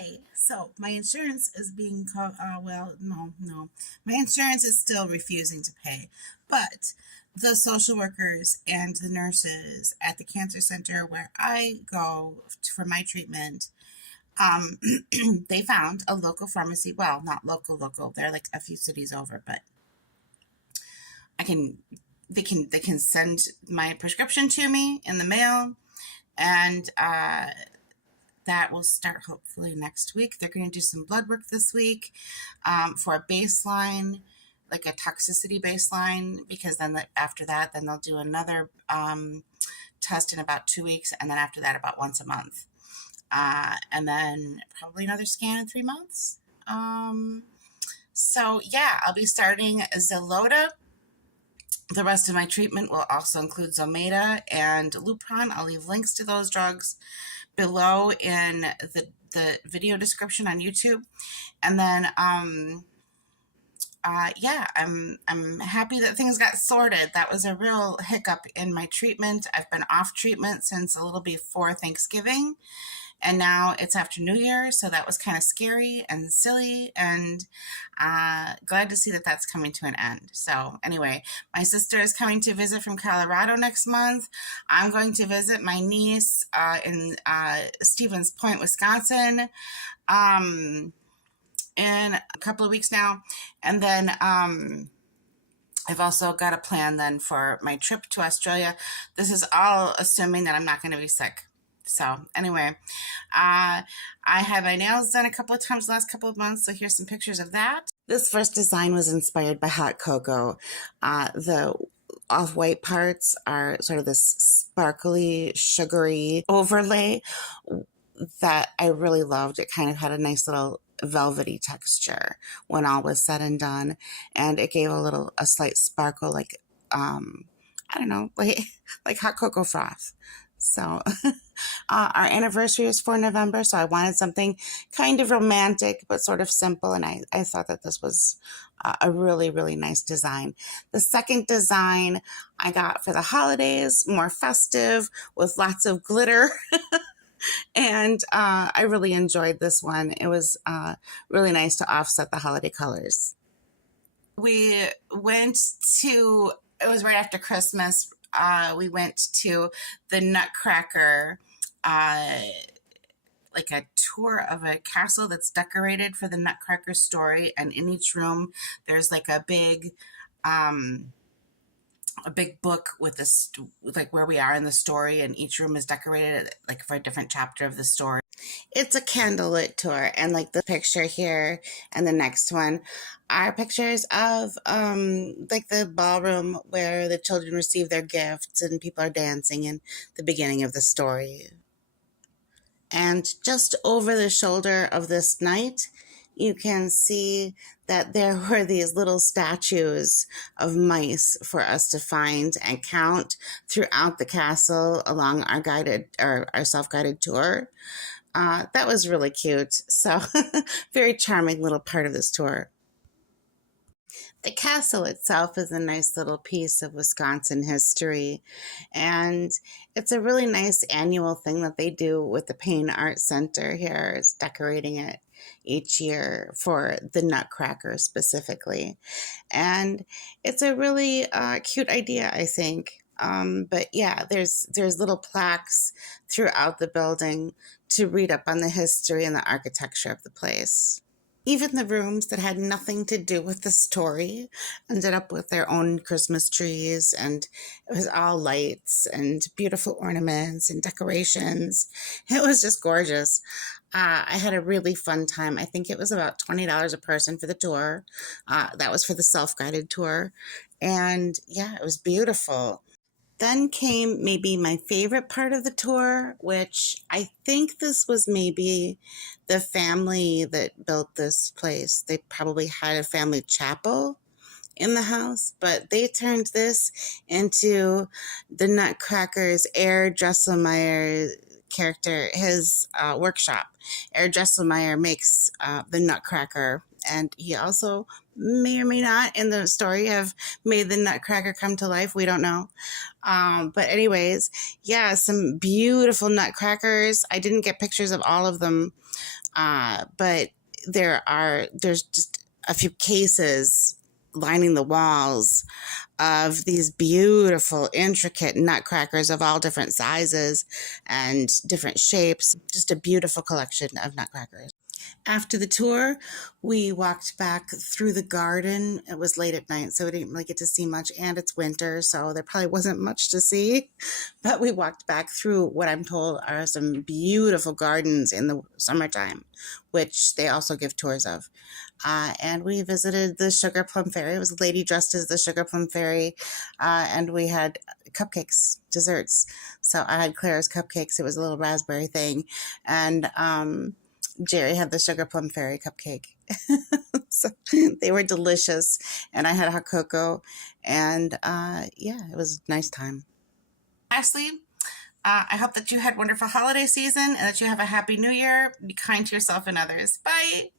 Hi. So my insurance is being called, no. My insurance is still refusing to pay. But the social workers and the nurses at the cancer center where I go for my treatment, um, they found a local pharmacy. Well, not local. They're like a few cities over, but I can, they can send my prescription to me in the mail, and that will start hopefully next week. They're going to do some blood work this week for a baseline, like a toxicity baseline, because then after that, then they'll do another test in about 2 weeks, and then after that, about once a month. And then probably another scan in 3 months. So yeah, I'll be starting Xeloda. The rest of my treatment will also include Zometa and Lupron. I'll leave links to those drugs below in the video description on YouTube. And then yeah, I'm happy that things got sorted. That was a real hiccup in my treatment. I've been off treatment since a little before Thanksgiving, and now it's after New Year, so that was kind of scary and silly, and glad to see that that's coming to an end. So anyway, my sister is coming to visit from Colorado next month. I'm going to visit my niece in Stevens Point, Wisconsin, in a couple of weeks now. And then I've also got a plan then for my trip to Australia. This is all assuming that I'm not going to be sick. So anyway, I had my nails done a couple of times the last couple of months, so here's some pictures of that. This first design was inspired by hot cocoa. The off-white parts are sort of this sparkly, sugary overlay that I really loved. It kind of had a nice little velvety texture when all was said and done, and it gave a slight sparkle, like I don't know, like hot cocoa froth. So our anniversary is for November, so I wanted something kind of romantic but sort of simple, and I thought that this was a really, really nice design. The second design I got for the holidays, more festive with lots of glitter. And I really enjoyed this one. It was really nice to offset the holiday colors. We went to, it was right after Christmas, we went to the Nutcracker, like a tour of a castle that's decorated for the Nutcracker story. And in each room, there's like a big book with this, like where we are in the story, and each room is decorated like for a different chapter of the story. It's a candlelit tour, and like the picture here and the next one are pictures of like the ballroom where the children receive their gifts and people are dancing in the beginning of the story. And just over the shoulder of this knight, you can see that there were these little statues of mice for us to find and count throughout the castle along our guided or our self-guided tour. That was really cute. So very charming little part of this tour. The castle itself is a nice little piece of Wisconsin history, and it's a really nice annual thing that they do with the Paine Art Center here. It's decorating it each year for the Nutcracker specifically, and it's a really cute idea, I think. But yeah, there's little plaques throughout the building to read up on the history and the architecture of the place. Even the rooms that had nothing to do with the story ended up with their own Christmas trees, and it was all lights and beautiful ornaments and decorations. It was just gorgeous. I had a really fun time. I think it was about $20 a person for the tour. That was for the self-guided tour. And yeah, it was beautiful. Then came maybe my favorite part of the tour, which I think this was maybe the family that built this place. They probably had a family chapel in the house, but they turned this into the Nutcracker's Herr Dresselmeyer character, his workshop. Herr Dresselmeyer makes the Nutcracker, and he also may or may not in the story have made the Nutcracker come to life. We don't know. But anyways, yeah, some beautiful Nutcrackers. I didn't get pictures of all of them, But there's just a few cases lining the walls of these beautiful, intricate nutcrackers of all different sizes and different shapes. Just a beautiful collection of nutcrackers. After the tour, we walked back through the garden. It was late at night, so we didn't really get to see much, and it's winter, so there probably wasn't much to see. But we walked back through what I'm told are some beautiful gardens in the summertime, which they also give tours of. And we visited the Sugar Plum Fairy. It was a lady dressed as the Sugar Plum Fairy, and we had cupcakes, desserts. So I had Claire's cupcakes. It was a little raspberry thing, and Jerry had the Sugar Plum Fairy cupcake. So they were delicious, and I had hot cocoa, and yeah, it was a nice time. Lastly, I hope that you had a wonderful holiday season and that you have a happy new year. Be kind to yourself and others. Bye.